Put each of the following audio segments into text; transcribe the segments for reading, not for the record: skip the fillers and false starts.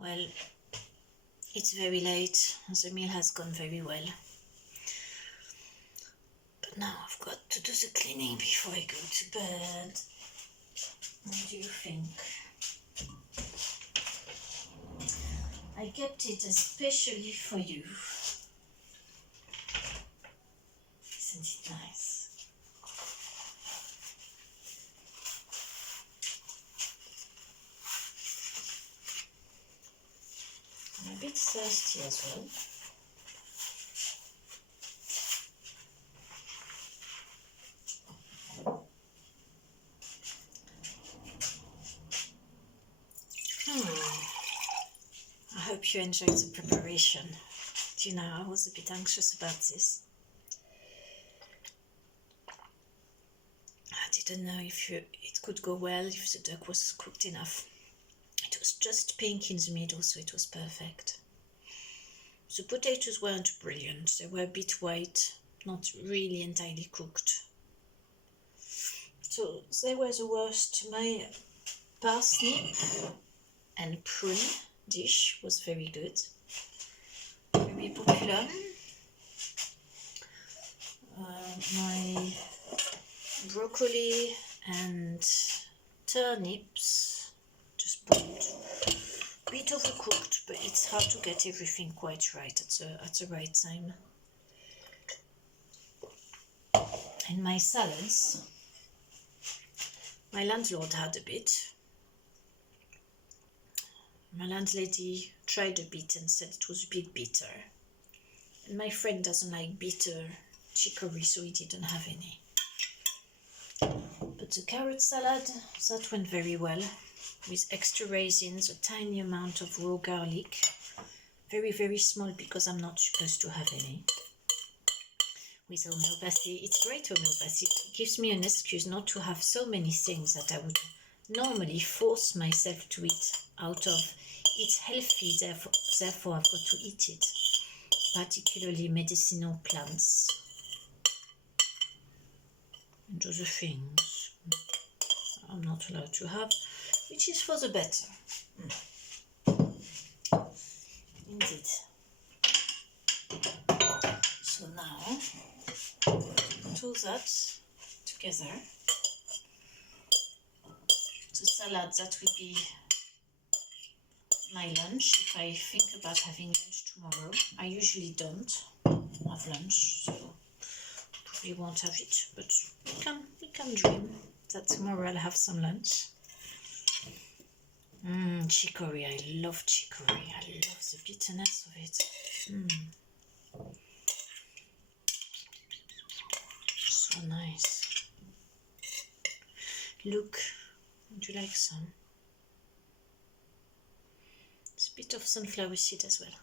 Well, it's very late, the meal has gone very well. But now I've got to do the cleaning before I go to bed. What do you think? I kept it especially for you. Isn't it nice? I'm a bit thirsty as well. I hope you enjoyed the preparation. Do you know, I was a bit anxious about this. I didn't know if it could go well, if the duck was cooked enough. It was just pink in the middle, so it was perfect. The potatoes weren't brilliant. They were a bit white, not really entirely cooked. So they were the worst. My parsnip and prune dish was very good, very popular. My broccoli and turnips just boiled, a bit overcooked, but it's hard to get everything quite right at the right time. And my salads, my landlord had a bit. My landlady tried a bit and said it was a bit bitter. And my friend doesn't like bitter chicory, so he didn't have any. But the carrot salad, that went very well, with extra raisins, a tiny amount of raw garlic, very, very small because I'm not supposed to have any. With homeopathy, it's great homeopathy. It gives me an excuse not to have so many things that I would normally force myself to eat out of. It's healthy, therefore I've got to eat it, particularly medicinal plants and other things I'm not allowed to have, which is for the better. Indeed. So now, put all that together. The salad, that will be my lunch if I think about having lunch tomorrow. I usually don't have lunch, so probably won't have it, but we can dream that tomorrow I'll have some lunch. Chicory, I love chicory. I love the bitterness of it. So nice. Look, would you like some? It's a bit of sunflower seed as well.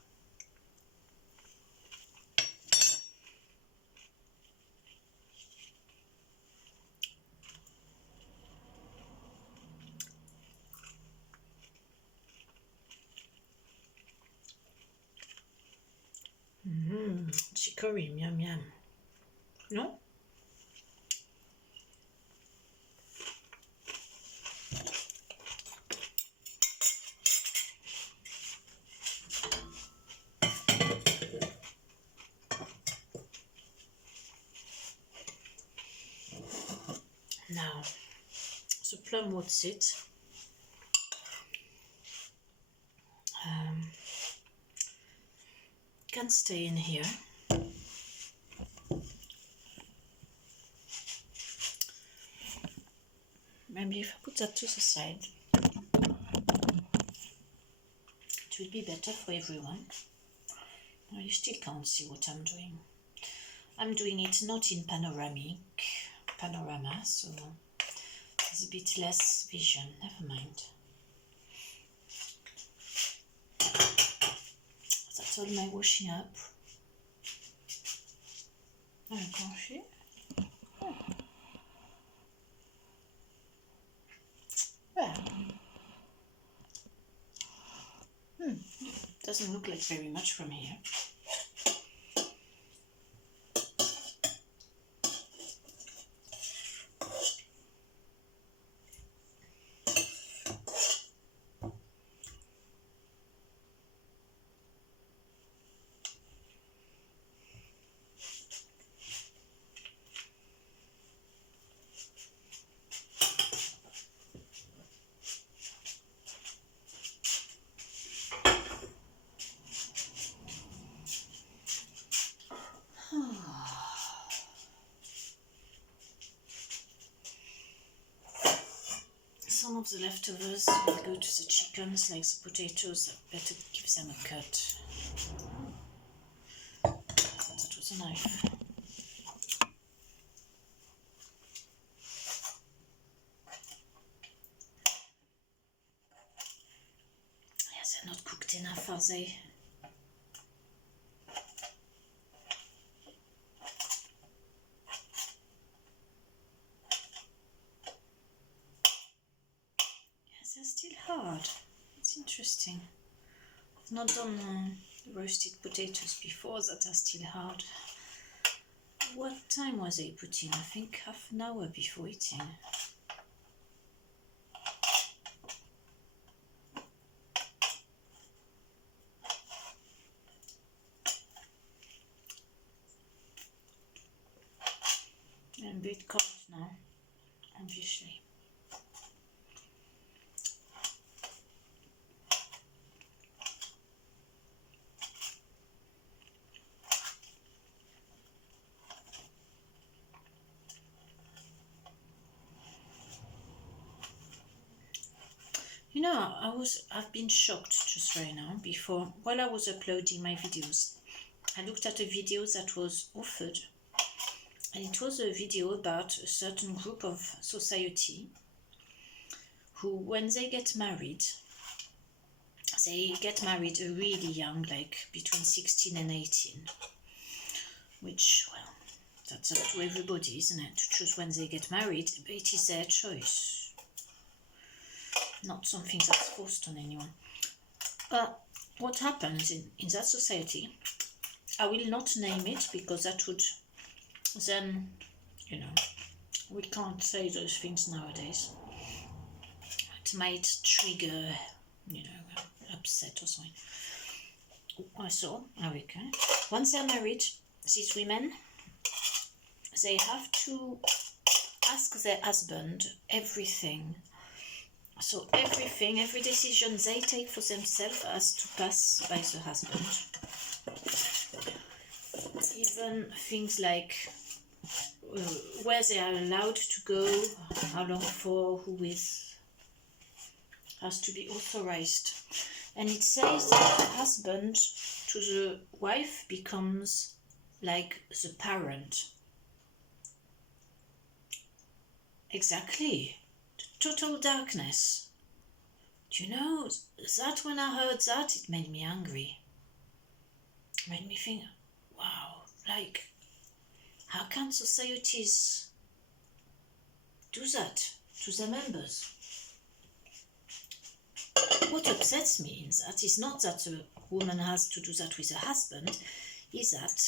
Chicory, yum yum. No? Now, the plum wood seed. Can stay in here. Maybe if I put that to the side, it will be better for everyone. Now you still can't see what I'm doing. I'm doing it not in panorama, so there's a bit less vision. Never mind. That's all my washing up. Coffee. Well, doesn't look like very much from here. the leftovers will go to the chickens, like the potatoes. I better give them a cut. That was a knife. Yes, they're not cooked enough, are they? Yes, they're still hard. It's interesting. I've not done roasted potatoes before that are still hard. What time was I putting? I think half an hour before eating. I'm a bit cold now, obviously. You know, I've been shocked just right now. Before, while I was uploading my videos, I looked at a video that was offered, and it was a video about a certain group of society who, when they get married really young, like between 16 and 18, which, well, that's up to everybody, isn't it, to choose when they get married, but it is their choice. Not something that's forced on anyone. But what happens in that society, I will not name it because that would then, you know, we can't say those things nowadays. It might trigger, you know, upset or something. I saw, okay. Once they're married, these women, they have to ask their husband everything. So everything, every decision they take for themselves has to pass by the husband. Even things like where they are allowed to go, how long for, who with, has to be authorized. And it says that the husband to the wife becomes like the parent. Exactly. Total darkness. Do you know that when I heard that, it made me angry. It made me think, wow, like, how can societies do that to their members? What upsets me in that is not that a woman has to do that with her husband, is that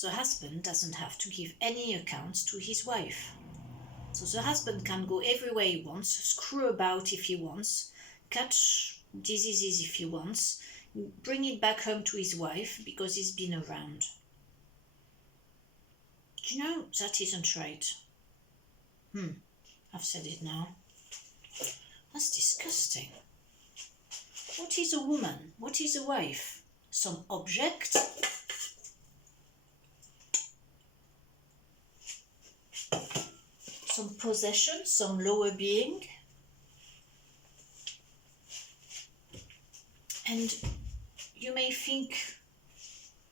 the husband doesn't have to give any accounts to his wife. So the husband can go everywhere he wants, screw about if he wants, catch diseases if he wants, bring it back home to his wife because he's been around. Do you know that isn't right? I've said it now. That's disgusting. What is a woman? What is a wife? Some object? Some possession? Some lower being? And you may think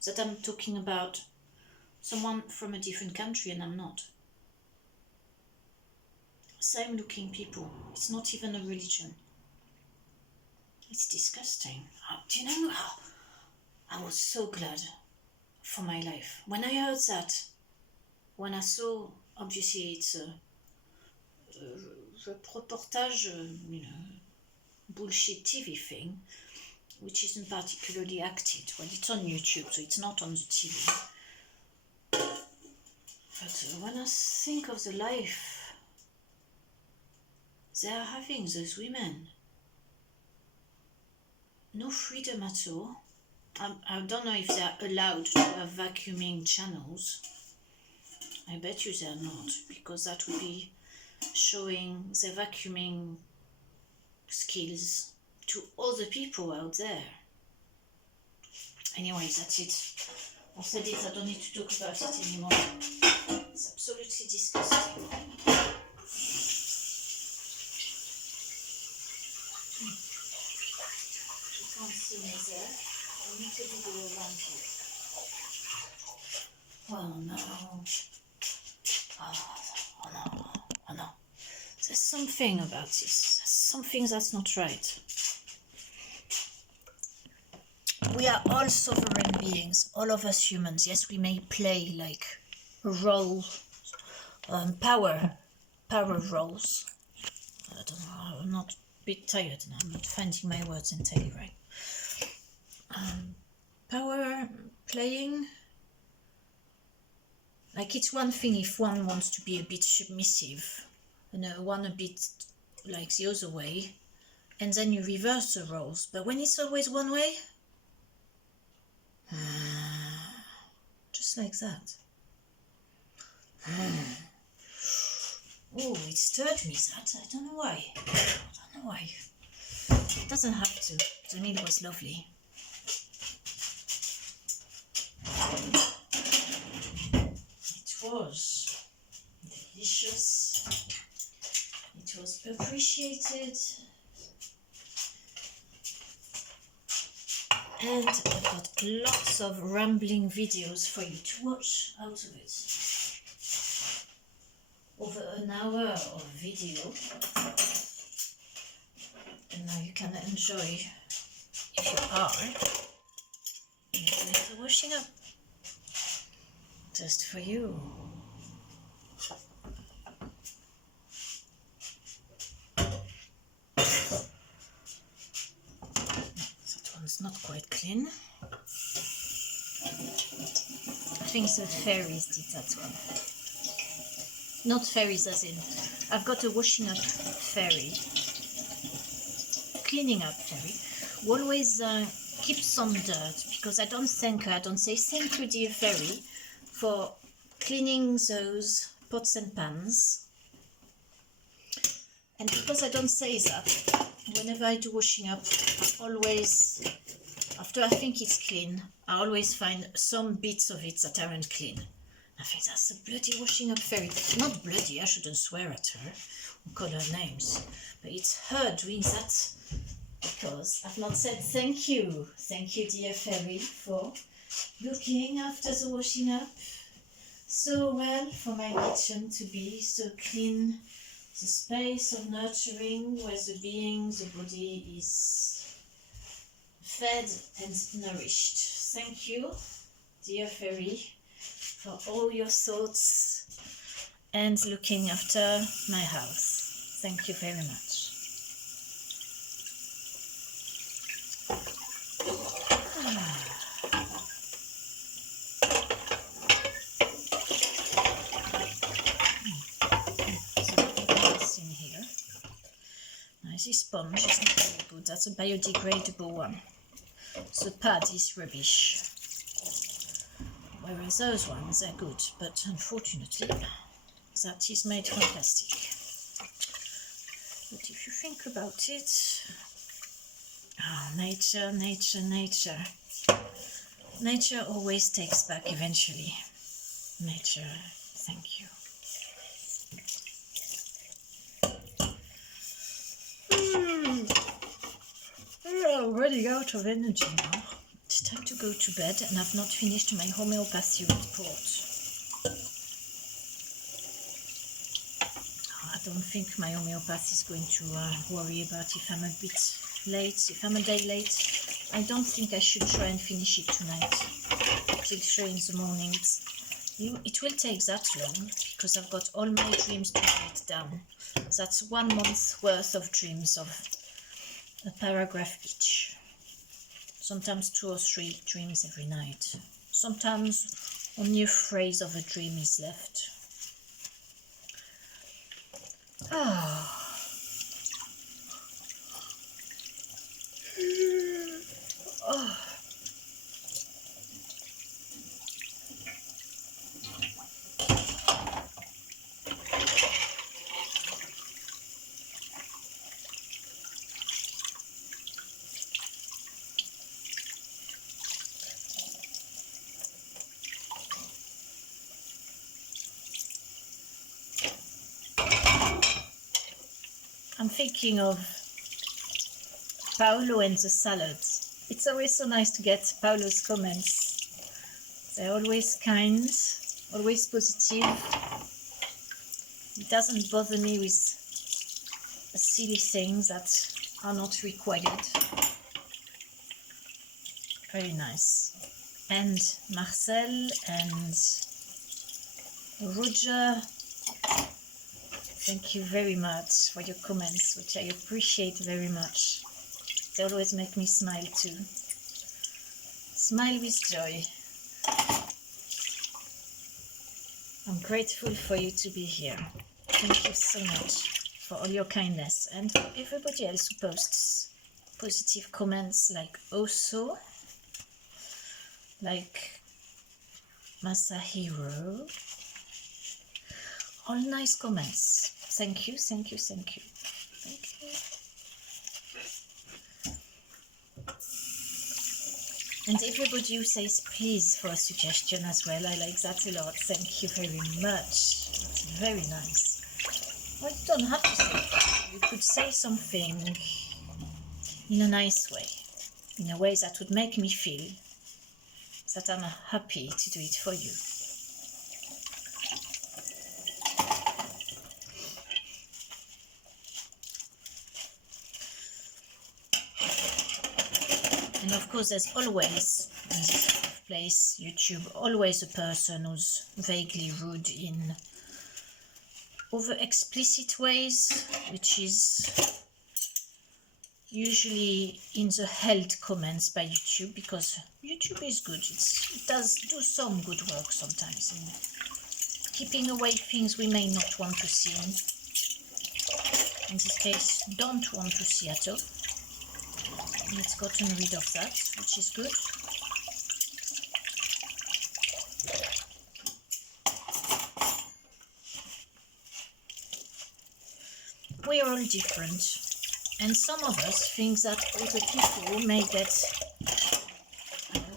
that I'm talking about someone from a different country, and I'm not. Same looking people. It's not even a religion. It's disgusting. Do you know how I was so glad for my life when I heard that, when I saw, obviously it's a reportage, you know, bullshit TV thing, which isn't particularly acted. Well, it's on YouTube, so it's not on the TV. But when I think of the life they are having, those women, no freedom at all. I don't know if they are allowed to have vacuuming channels. I bet you they are not, because that would be showing their vacuuming skills to other people out there. Anyway, that's it. I've said it, I don't need to talk about it anymore. It's absolutely disgusting. can't see me there. I need to go around here. Oh no. Oh no. Oh no. There's something about this. There's something that's not right. We are all sovereign beings, all of us humans. Yes, we may play like a role, power roles. I don't know, I'm not a bit tired now. I'm not finding my words entirely right. Power playing, like it's one thing if one wants to be a bit submissive and one a bit like the other way, and then you reverse the roles. But when it's always one way, just like that. Oh, it stirred me, that. I don't know why. It doesn't have to. The meal was lovely. It was delicious. It was appreciated. And I've got lots of rambling videos for you to watch out of it. Over an hour of video. And now you can enjoy, if you are, a little washing up. Just for you. That one's not quite clean. I think the fairies did that one. Not fairies as in, I've got a washing up fairy, cleaning up fairy, who always keeps some dirt, because I don't thank her. I don't say thank you, dear fairy, for cleaning those pots and pans. And because I don't say that, whenever I do washing up, I always, after I think it's clean, I always find some bits of it that aren't clean. I think that's a bloody washing up fairy. Not bloody, I shouldn't swear at her or call her names. But it's her doing that because I've not said thank you. Thank you, dear fairy, for looking after the washing up so well, for my kitchen to be so clean, the space of nurturing where the being, the body is fed and nourished. Thank you, dear fairy, for all your thoughts and looking after my house. Thank you very much. In here. Now this sponge is not very good. That's a biodegradable one. The pad is rubbish. Whereas those ones are good, but unfortunately that is made from plastic. But if you think about it, nature, nature, nature. Nature always takes back eventually. Nature, thank you. I'm running out of energy now. It's time to go to bed, and I've not finished my homeopathy report. I don't think my homeopathy is going to worry about if I'm a bit late, if I'm a day late. I don't think I should try and finish it tonight, till 3 in the morning. It will take that long, because I've got all my dreams to write down. That's 1 month worth of dreams, of a paragraph each. Sometimes 2 or 3 dreams every night. Sometimes only a phrase of a dream is left. Ah. Oh. I'm thinking of Paolo and the salads. It's always so nice to get Paulo's comments. They're always kind, always positive. It doesn't bother me with silly things that are not required. Very nice. And Marcel and Roger, thank you very much for your comments, which I appreciate very much. They always make me smile too. Smile with joy. I'm grateful for you to be here. Thank you so much for all your kindness, and for everybody else who posts positive comments, like Oso, like Masahiro. All nice comments. Thank you, thank you, thank you. Thank you. And everybody who says please for a suggestion as well, I like that a lot. Thank you very much. It's very nice. Well, you don't have to say it. You could say something in a nice way, in a way that would make me feel that I'm happy to do it for you. And of course, there's always, in this place, YouTube, always a person who's vaguely rude in over explicit ways, which is usually in the held comments by YouTube, because YouTube is good. It does do some good work sometimes in keeping away things we may not want to see. In this case, don't want to see at all. It's gotten rid of that, which is good. We are all different, and some of us think that other people may get,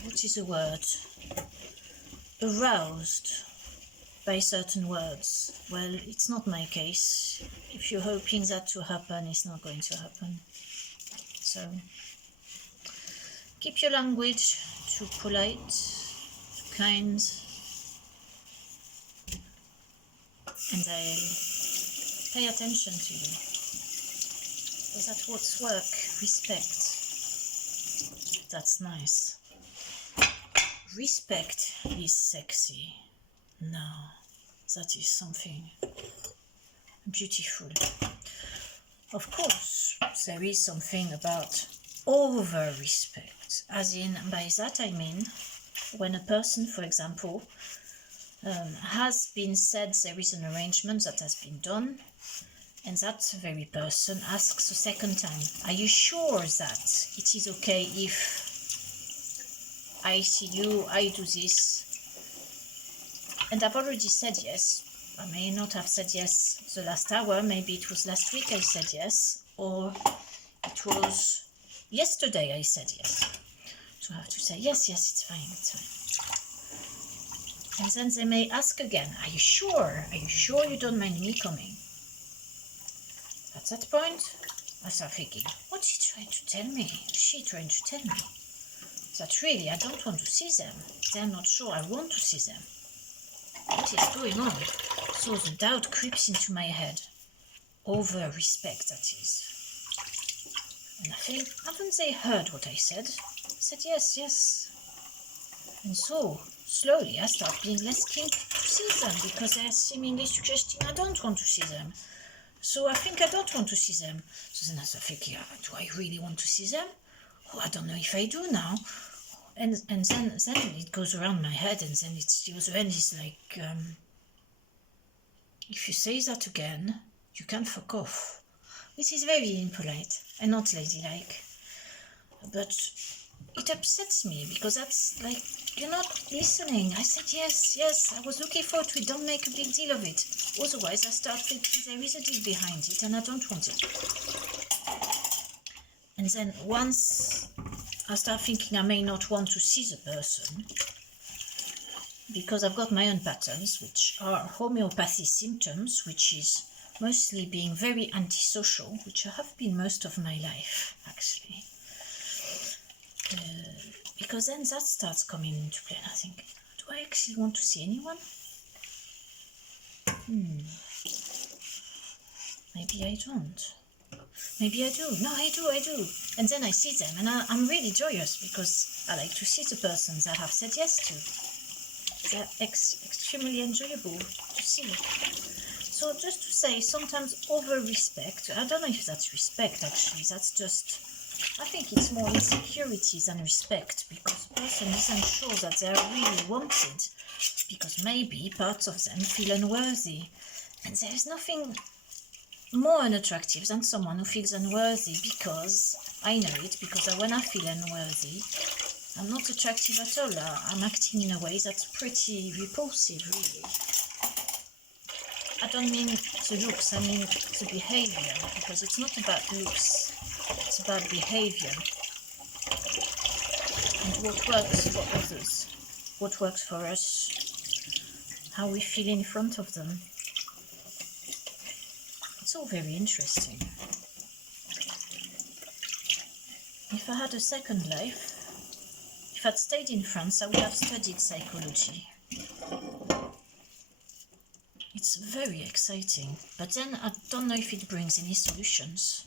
what is the word, aroused by certain words. Well, it's not my case. If you're hoping that to happen, it's not going to happen. So keep your language to polite, to kind, and I'll pay attention to you. Because that's what's work, respect. That's nice. Respect is sexy. No, that is something beautiful. Of course, there is something about over-respect, as in, by that I mean, when a person, for example, has been said there is an arrangement that has been done, and that very person asks a second time, are you sure that it is okay if I see you, I do this? And I've already said yes. I may not have said yes the last hour, maybe it was last week I said yes, or it was yesterday I said yes. So I have to say, yes, it's fine, it's fine. And then they may ask again, are you sure? Are you sure you don't mind me coming? At that point, I start thinking, what's he trying to tell me? Is she trying to tell me? That really I don't want to see them. They're not sure I want to see them. What is going on? So the doubt creeps into my head. Over-respect, that is. And I think, haven't they heard what I said? I said yes. And so, slowly I start being less keen to see them, because they're seemingly suggesting I don't want to see them. So I think I don't want to see them. So then I start thinking, do I really want to see them? Oh, I don't know if I do now. And then it goes around my head, and then it's the other end is like, if you say that again, you can fuck off. Which is very impolite and not ladylike. But it upsets me, because that's like, you're not listening. I said yes, I was looking forward to it, don't make a big deal of it. Otherwise I start thinking there is a deal behind it and I don't want it. And then once I start thinking I may not want to see the person, because I've got my own patterns, which are homeopathy symptoms, which is mostly being very antisocial, which I have been most of my life, actually. because then that starts coming into play and I think, do I actually want to see anyone? Maybe I don't. Maybe I do. No, I do. And then I see them and I'm really joyous because I like to see the persons I have said yes to. They're extremely enjoyable to see. So just to say, sometimes over-respect, I don't know if that's respect actually, that's just, I think it's more insecurity than respect, because the person isn't sure that they're really wanted, because maybe parts of them feel unworthy. And there is nothing more unattractive than someone who feels unworthy, because I know it, because when I feel unworthy, I'm not attractive at all. I'm acting in a way that's pretty repulsive, really. I don't mean the looks, I mean the behavior, because it's not about looks, it's about behavior. And what works for others, what works for us, how we feel in front of them. It's all very interesting. If I had a second life, if I'd stayed in France, I would have studied psychology. It's very exciting, but then I don't know if it brings any solutions.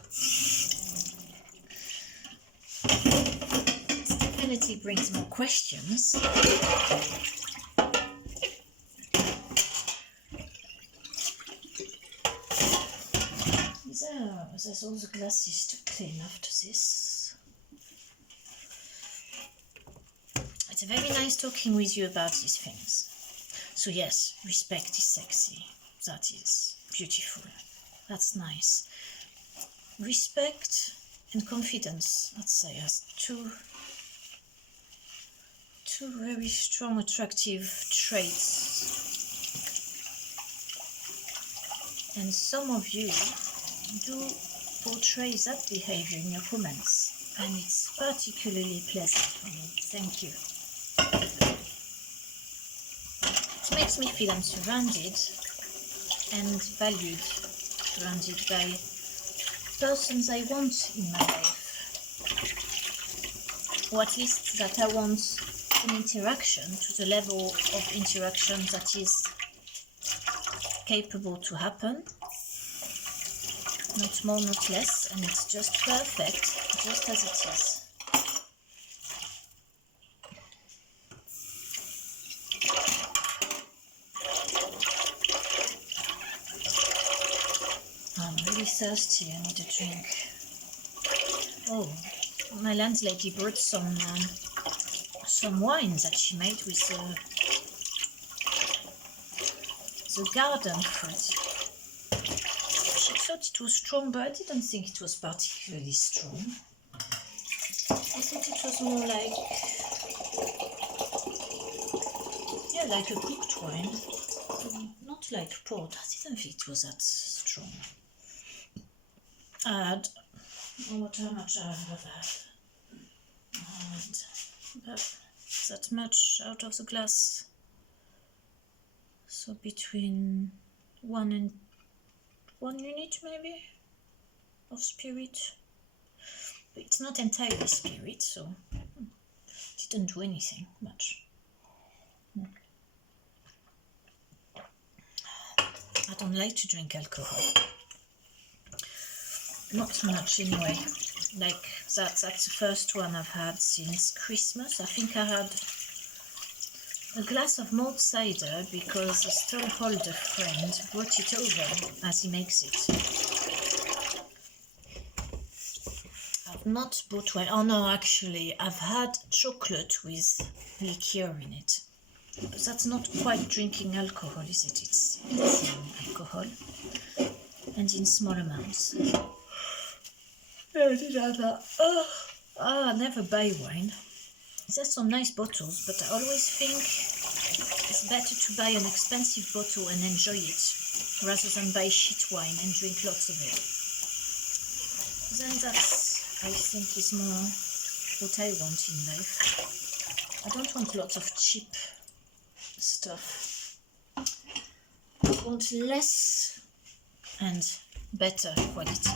It definitely brings more questions. There's all the glasses to clean after this. It's very nice talking with you about these things. So yes, respect is sexy. That is beautiful. That's nice. Respect and confidence, I'd say, as two very strong, attractive traits. And some of you do portray that behavior in your comments, and it's particularly pleasant for me. Thank you. It makes me feel I'm surrounded and valued, surrounded by persons I want in my life, or at least that I want an interaction to the level of interaction that is capable to happen, not more, not less, and it's just perfect, just as it is. I'm really thirsty, I need a drink. Oh, my landlady brought some wine that she made with the garden fruit. She thought it was strong, but I didn't think it was particularly strong. I thought it was more like, yeah, like a cooked wine, not like port. I didn't think it was that strong. I had, how much I have had? About that much out of the glass. So between 1 and 1 unit maybe of spirit. But it's not entirely spirit, so it didn't do anything much. I don't like to drink alcohol. Not so much anyway. Like that's the first one I've had since Christmas. I think I had a glass of malt cider because a stallholder friend brought it over as he makes it. I've not bought wine. Oh no, actually, I've had chocolate with liqueur in it. But that's not quite drinking alcohol, is it? It's eating alcohol, and in small amounts. Yeah, I did have that. I never buy wine. There's some nice bottles, but I always think it's better to buy an expensive bottle and enjoy it, rather than buy shit wine and drink lots of it. Then that's, I think, is more what I want in life. I don't want lots of cheap stuff. I want less and better quality.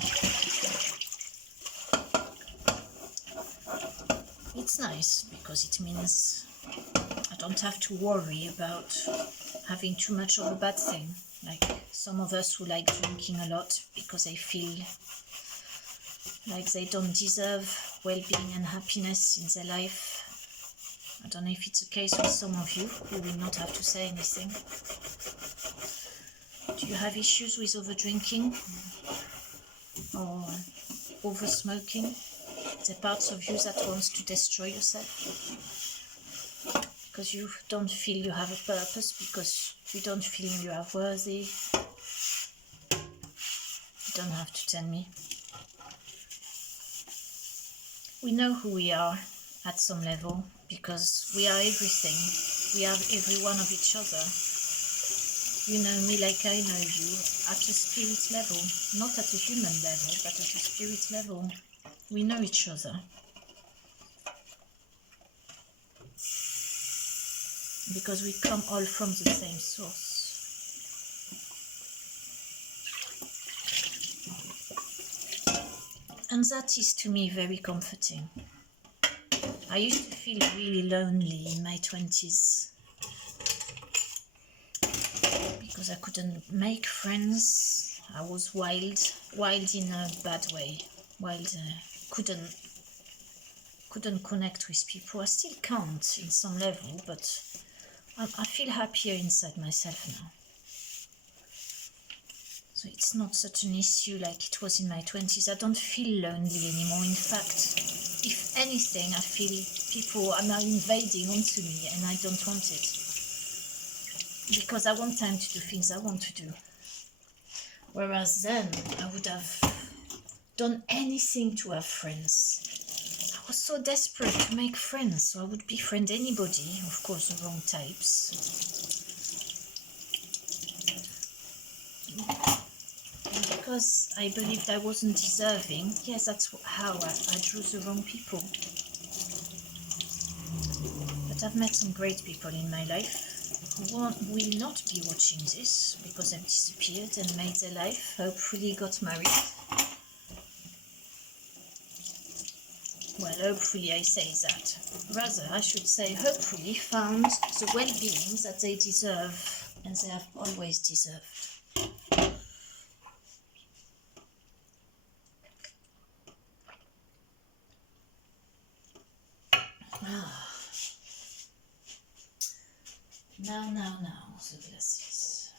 it's nice because it means I don't have to worry about having too much of a bad thing, like some of us who like drinking a lot because they feel like they don't deserve well-being and happiness in their life. I don't know if it's the case with some of you who will not have to say anything. Do you have issues with over-drinking or over-smoking? The parts of you that wants to destroy yourself because you don't feel you have a purpose, because you don't feel you are worthy. You don't have to tell me. We know who we are at some level because we are everything. We are every one of each other. You know me like I know you at a spirit level, not at a human level, but at a spirit level. We know each other. Because we come all from the same source. And that is to me very comforting. I used to feel really lonely in my 20s because I couldn't make friends. I was wild in a bad way. Couldn't connect with people. I still can't in some level, but I feel happier inside myself now. So it's not such an issue like it was in my 20s. I don't feel lonely anymore. In fact, if anything, I feel people are now invading onto me and I don't want it. Because I want time to do things I want to do. Whereas then, I would have done anything to have friends. I was so desperate to make friends, so I would befriend anybody, of course the wrong types. And because I believed I wasn't deserving, yes, that's how I drew the wrong people. But I've met some great people in my life who will not be watching this because they've disappeared and made their life, hopefully got married. Well, hopefully I say that. Rather, I should say hopefully found the well-being that they deserve and they have always deserved. Now, the glasses.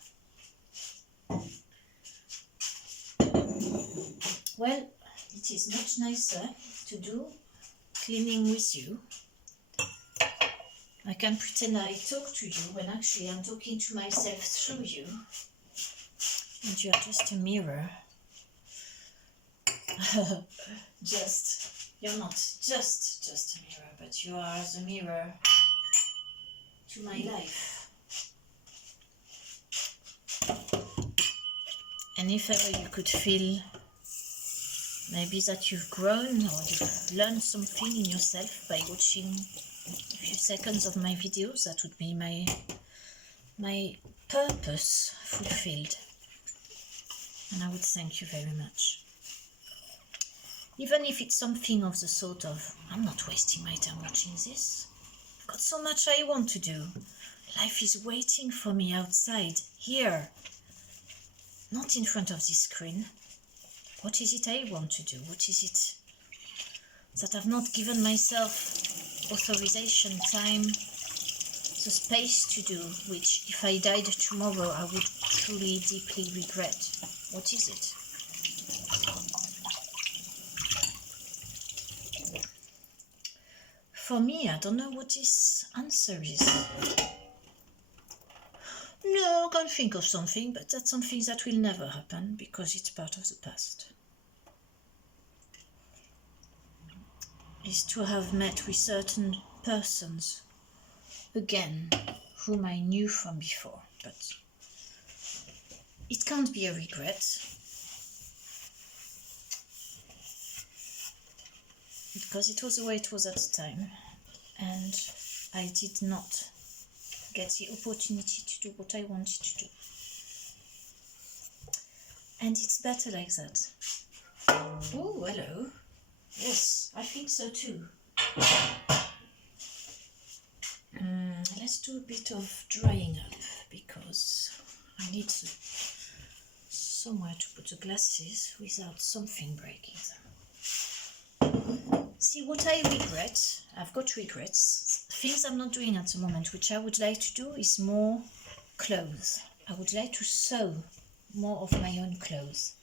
Well, it is much nicer to do cleaning with you. I can pretend I talk to you when actually I'm talking to myself through you. And you are just a mirror. You're not just a mirror, but you are the mirror to my life. And if ever you could feel maybe that you've grown or you've learned something in yourself by watching a few seconds of my videos, that would be my purpose fulfilled. And I would thank you very much. Even if it's something of the sort of, I'm not wasting my time watching this. I've got so much I want to do. Life is waiting for me outside, here. Not in front of this screen. What is it I want to do? What is it that I've not given myself authorization, time, the space to do, which if I died tomorrow I would truly, deeply regret? What is it? For me, I don't know what this answer is. No, I can't think of something, but that's something that will never happen because it's part of the past. Is to have met with certain persons again whom I knew from before, but it can't be a regret because it was the way it was at the time and I did not get the opportunity to do what I wanted to do. And it's better like that. Oh, hello. Yes, I think so too. do a bit of drying up because I need somewhere to put the glasses without something breaking them. See, what I regret, I've got regrets, things I'm not doing at the moment, which I would like to do is more clothes. I would like to sew more of my own clothes.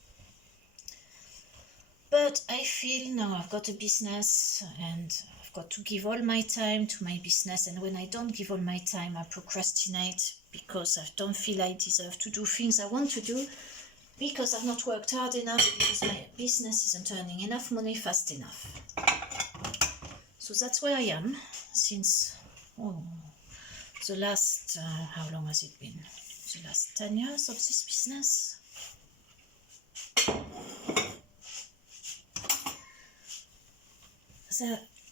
But I feel now I've got a business and I've got to give all my time to my business, and when I don't give all my time I procrastinate because I don't feel I deserve to do things I want to do because I've not worked hard enough, because my business isn't earning enough money fast enough. So that's where I am since the last, how long has it been? The last 10 years of this business.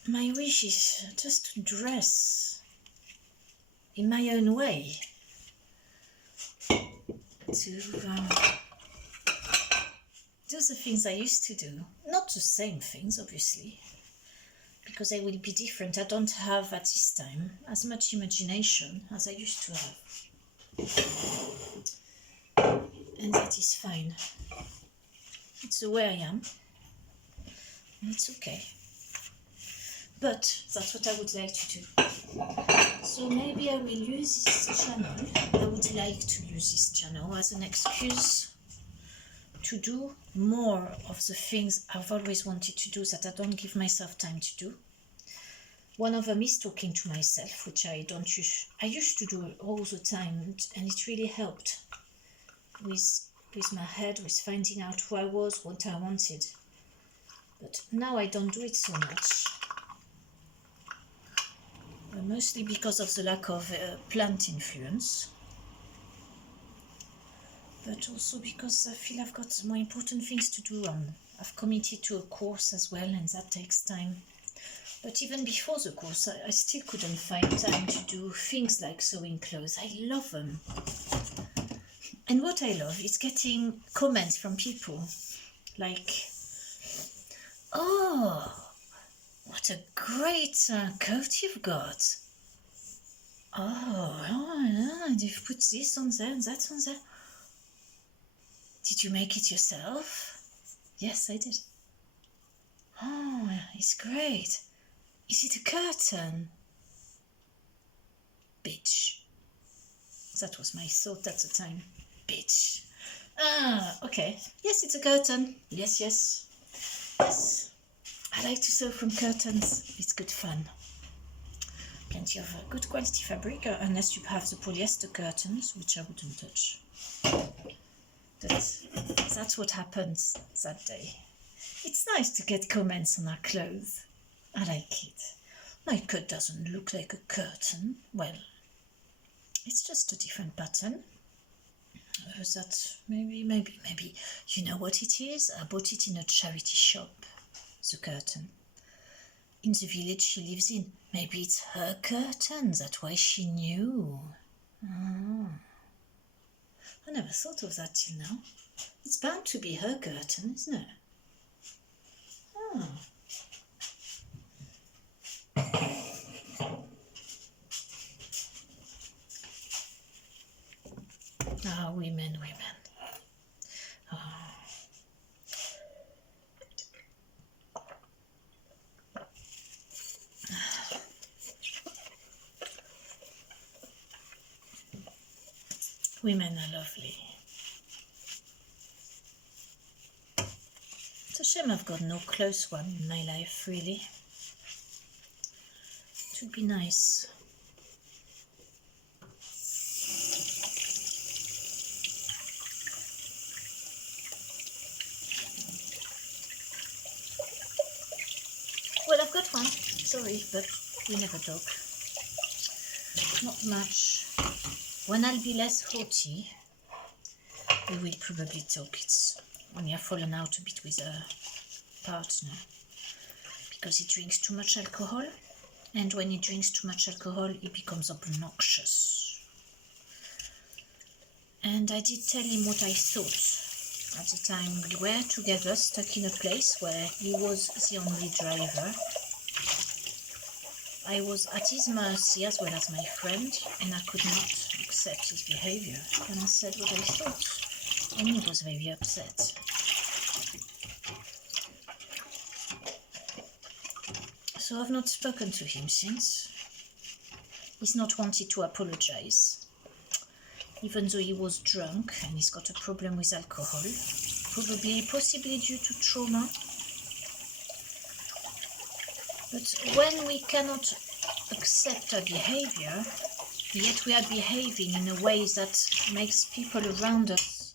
My wish is just to dress in my own way, to do the things I used to do. Not the same things, obviously, because they will be different. I don't have at this time as much imagination as I used to have. And that is fine. It's the way I am. And it's okay. But that's what I would like to do. So maybe I will use this channel. I would like to use this channel as an excuse to do more of the things I've always wanted to do that I don't give myself time to do. One of them is talking to myself, which I used to do all the time, and it really helped with my head, with finding out who I was, what I wanted. But now I don't do it so much. Mostly because of the lack of plant influence, but also because I feel I've got more important things to do. I've committed to a course as well, and that takes time. But even before the course, I still couldn't find time to do things like sewing clothes. I love them. And what I love is getting comments from people like, "Oh, what a great coat you've got. Oh, you've put this on there and that on there. Did you make it yourself?" "Yes, I did." "Oh, it's great. Is it a curtain?" Bitch. That was my thought at the time. Bitch. Okay. Yes, it's a curtain. Yes. Yes. I like to sew from curtains. It's good fun. Plenty of good quality fabric, unless you have the polyester curtains, which I wouldn't touch. That's what happens that day. It's nice to get comments on our clothes. I like it. My coat doesn't look like a curtain. Well, it's just a different pattern. That maybe you know what it is? I bought it in a charity shop, the curtain. In the village she lives in. Maybe it's her curtain, that's why she knew. I never thought of that till now. It's bound to be her curtain, isn't it? Women. Women are lovely. It's a shame I've got no close one in my life, really. It would be nice. Well, I've got one. Sorry, but we never talk. Not much. When I'll be less haughty, we will probably talk. It's when you've fallen out a bit with a partner because he drinks too much alcohol, and when he drinks too much alcohol, he becomes obnoxious. And I did tell him what I thought. At the time we were together, stuck in a place where he was the only driver. I was at his mercy as well as my friend, and I could not accept his behavior. And I said what I thought, and he was very upset. So I've not spoken to him since. He's not wanted to apologize, even though he was drunk and he's got a problem with alcohol, possibly due to trauma. But when we cannot accept our behavior, yet we are behaving in a way that makes people around us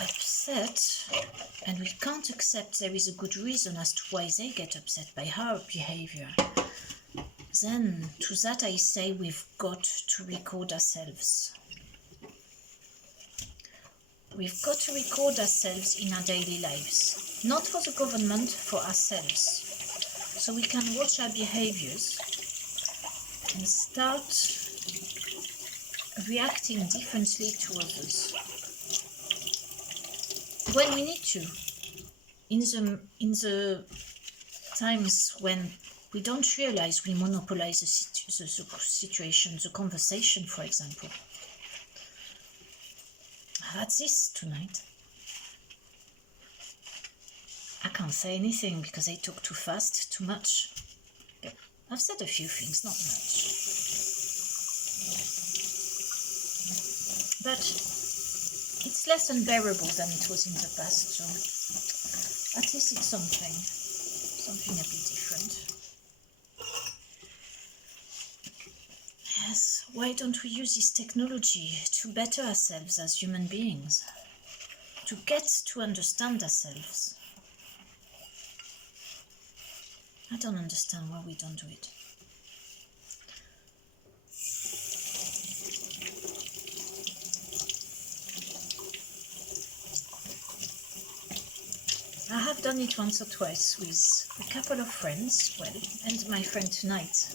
upset, and we can't accept there is a good reason as to why they get upset by our behavior, then to that I say we've got to record ourselves. We've got to record ourselves in our daily lives, not for the government, for ourselves, so we can watch our behaviors and start reacting differently to others when we need to. In the times when we don't realize we monopolize the situation, the conversation, for example. I had this tonight. I can't say anything because I talk too fast, too much. But I've said a few things, not much. But it's less unbearable than it was in the past, so at least it's something a bit different. Yes, why don't we use this technology to better ourselves as human beings? To get to understand ourselves? I don't understand why we don't do it. I have done it once or twice with a couple of friends, well, and my friend tonight.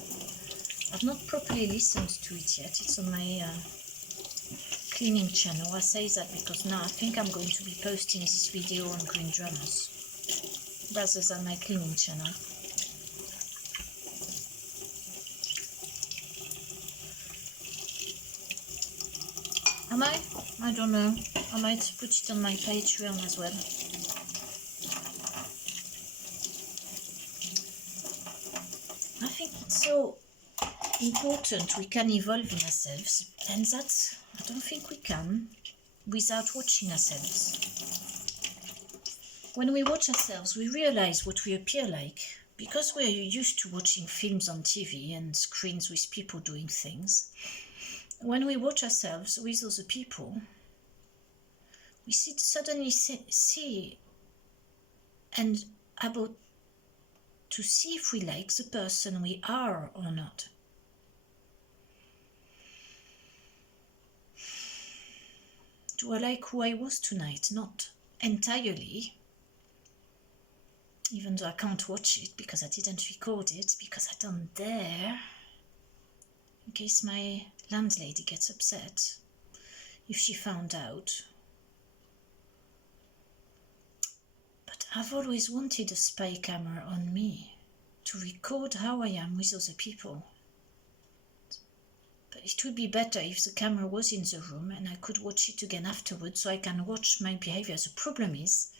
I've not properly listened to it yet. It's on my cleaning channel. I say that because now I think I'm going to be posting this video on green drummers rather than my cleaning channel. Am I? I don't know. I might put it on my Patreon as well. I think it's so important we can evolve in ourselves, and that I don't think we can without watching ourselves. When we watch ourselves, we realize what we appear like, because we're used to watching films on TV and screens with people doing things. When we watch ourselves with other people, we suddenly see and about to see if we like the person we are or not. Do I like who I was tonight? Not entirely, even though I can't watch it because I didn't record it, because I don't dare, in case my landlady gets upset if she found out. But I've always wanted a spy camera on me to record how I am with other people. But it would be better if the camera was in the room and I could watch it again afterwards, so I can watch my behavior. The problem is,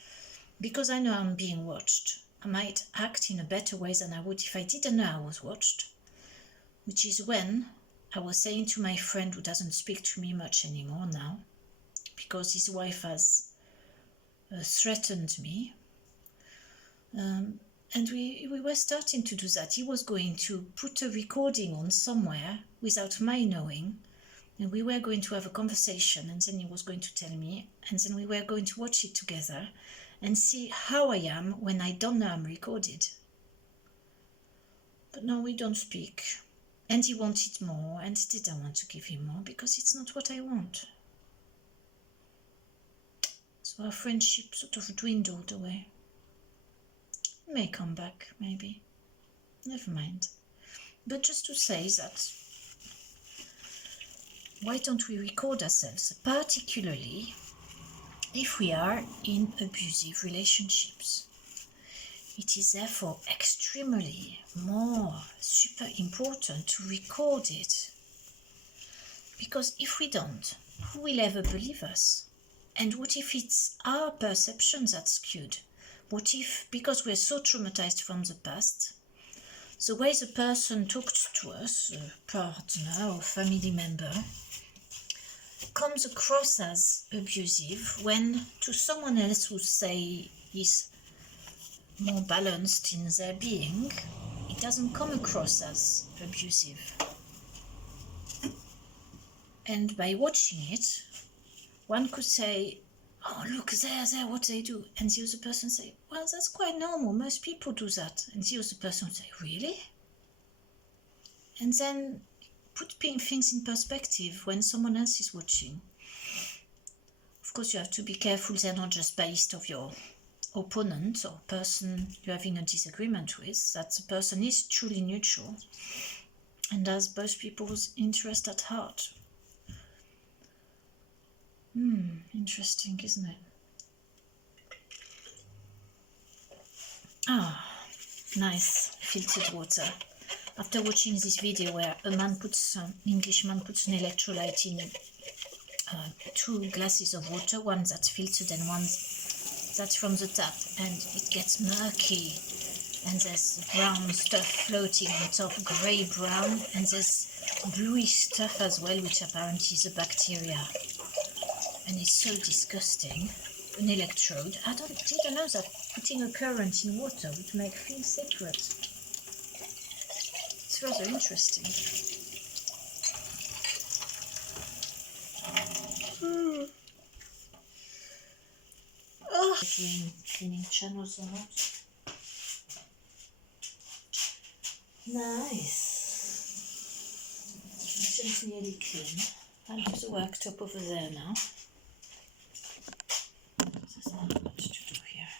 because I know I'm being watched, I might act in a better way than I would if I didn't know I was watched, which is when I was saying to my friend who doesn't speak to me much anymore now, because his wife has threatened me, and we were starting to do that. He was going to put a recording on somewhere without my knowing, and we were going to have a conversation, and then he was going to tell me, and then we were going to watch it together and see how I am when I don't know I'm recorded. But no, we don't speak. And he wanted more, and I didn't want to give him more because it's not what I want. So our friendship sort of dwindled away. It may come back, maybe. Never mind. But just to say that, why don't we record ourselves, particularly if we are in abusive relationships? It is therefore extremely super important to record it. Because if we don't, who will ever believe us? And what if it's our perception that's skewed? What if, because we're so traumatized from the past, the way the person talked to us, a partner or family member, comes across as abusive when to someone else who say is more balanced in their being, it doesn't come across as abusive. And by watching it, one could say, oh, look, there, what they do. And the other person say, well, that's quite normal. Most people do that. And the other person say, really? And then put things in perspective when someone else is watching. Of course, you have to be careful they're not just based of your opponent or person you're having a disagreement with, that the person is truly neutral and has both people's interest at heart. Interesting, isn't it? Nice filtered water. After watching this video where an Englishman puts an electrolyte in 2 glasses of water, one that's filtered and one that's from the tap, and it gets murky, and there's brown stuff floating on top, grey brown, and there's bluish stuff as well, which apparently is a bacteria, and it's so disgusting. An electrode. I didn't know that putting a current in water would make things secret. It's rather interesting. Doing cleaning channels or not? Nice. Kitchen's nearly clean. I'll do the worktop over there now. There's not much to do here.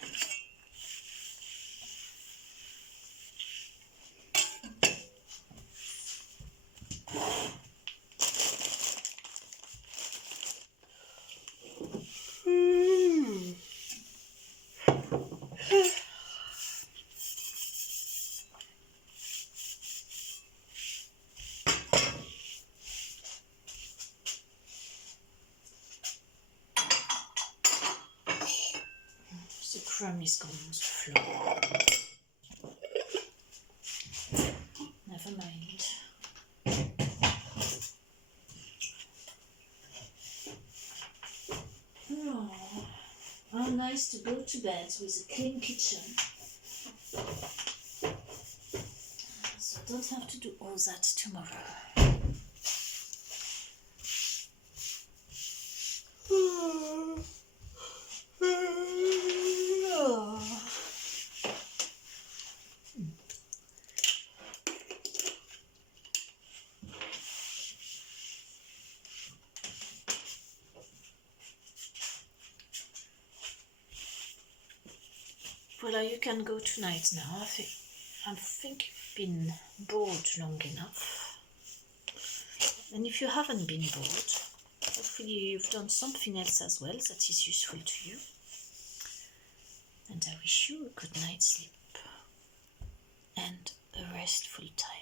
The crumb is gone on the floor. Never mind. Oh, how nice to go to bed with a clean kitchen. So don't have to do all that tomorrow. Well, you can go tonight now. I think you've been bored long enough. And if you haven't been bored, hopefully you've done something else as well that is useful to you. And I wish you a good night's sleep and a restful time.